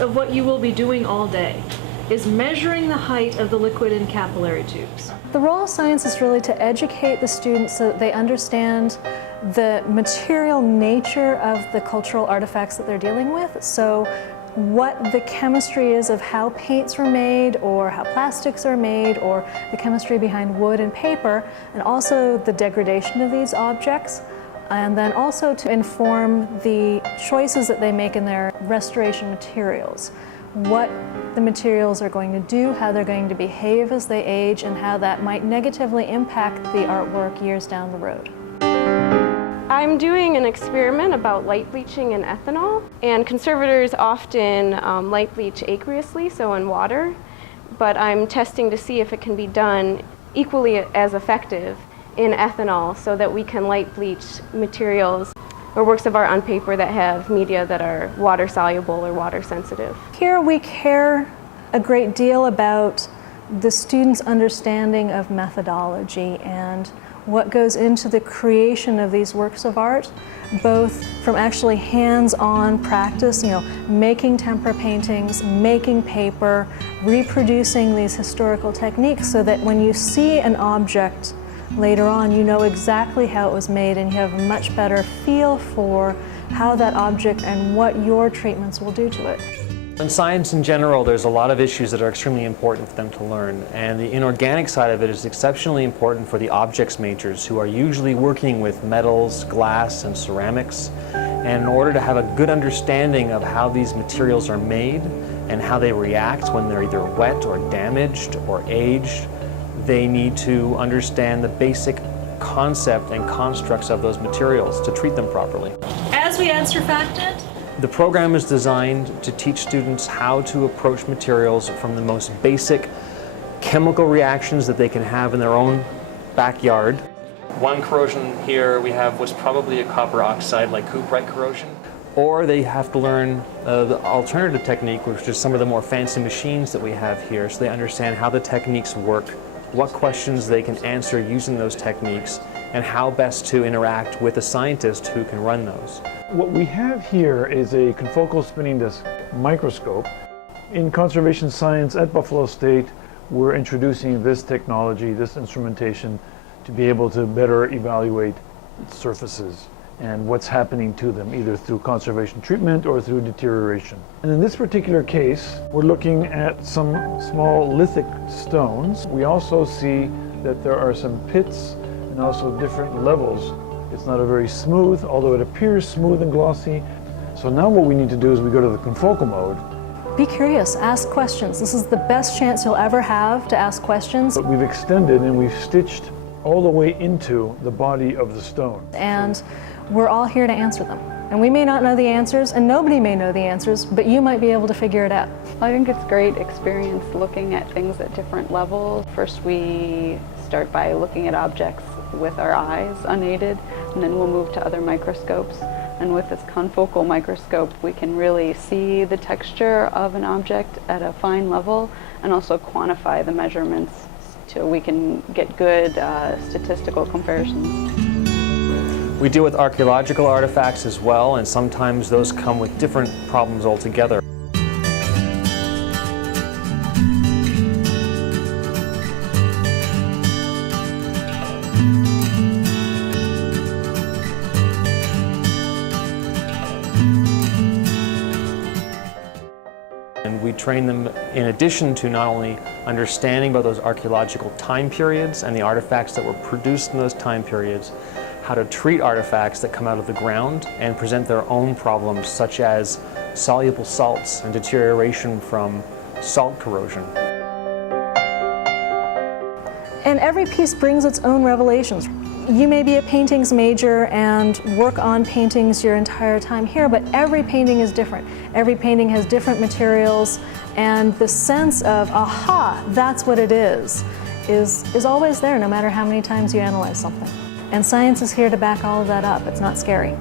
of what you will be doing all day is measuring the height of the liquid in capillary tubes. The role of science is really to educate the students so that they understand the material nature of the cultural artifacts that they're dealing with. So what the chemistry is of how paints were made, or how plastics are made, or the chemistry behind wood and paper, and also the degradation of these objects, and then also to inform the choices that they make in their restoration materials. What the materials are going to do, how they're going to behave as they age, and how that might negatively impact the artwork years down the road. I'm doing an experiment about light bleaching in ethanol, and conservators often light bleach aqueously, so in water, but I'm testing to see if it can be done equally as effective in ethanol so that we can light bleach materials or works of art on paper that have media that are water soluble or water sensitive. Here we care a great deal about the students' understanding of methodology and what goes into the creation of these works of art, both from actually hands-on practice, making tempera paintings, making paper, reproducing these historical techniques so that when you see an object later on, you know exactly how it was made and you have a much better feel for how that object and what your treatments will do to it. In science in general, there's a lot of issues that are extremely important for them to learn, and the inorganic side of it is exceptionally important for the objects majors who are usually working with metals, glass, and ceramics. And in order to have a good understanding of how these materials are made and how they react when they're either wet or damaged or aged, they need to understand the basic concept and constructs of those materials to treat them properly. As we add surfactant, the program is designed to teach students how to approach materials from the most basic chemical reactions that they can have in their own backyard. One corrosion here we have was probably a copper oxide, like cuprite corrosion. Or they have to learn the alternative technique, which is some of the more fancy machines that we have here, so they understand how the techniques work, what questions they can answer using those techniques, and how best to interact with a scientist who can run those. What we have here is a confocal spinning disk microscope. In conservation science at Buffalo State, we're introducing this technology, this instrumentation, to be able to better evaluate surfaces and what's happening to them, either through conservation treatment or through deterioration. And in this particular case, we're looking at some small lithic stones. We also see that there are some pits and also different levels. It's not a very smooth, although it appears smooth and glossy. So now what we need to do is we go to the confocal mode. Be curious, ask questions. This is the best chance you'll ever have to ask questions. But we've extended and we've stitched all the way into the body of the stone. And we're all here to answer them. And we may not know the answers, and nobody may know the answers, but you might be able to figure it out. I think it's great experience looking at things at different levels. First we start by looking at objects with our eyes unaided, and then we'll move to other microscopes. And with this confocal microscope, we can really see the texture of an object at a fine level and also quantify the measurements so we can get good statistical comparisons. We deal with archaeological artifacts as well, and sometimes those come with different problems altogether. And we train them, in addition to not only understanding about those archaeological time periods and the artifacts that were produced in those time periods, how to treat artifacts that come out of the ground and present their own problems, such as soluble salts and deterioration from salt corrosion. And every piece brings its own revelations. You may be a paintings major and work on paintings your entire time here, but every painting is different. Every painting has different materials, and the sense of, aha, that's what it is always there, no matter how many times you analyze something. And science is here to back all of that up. It's not scary.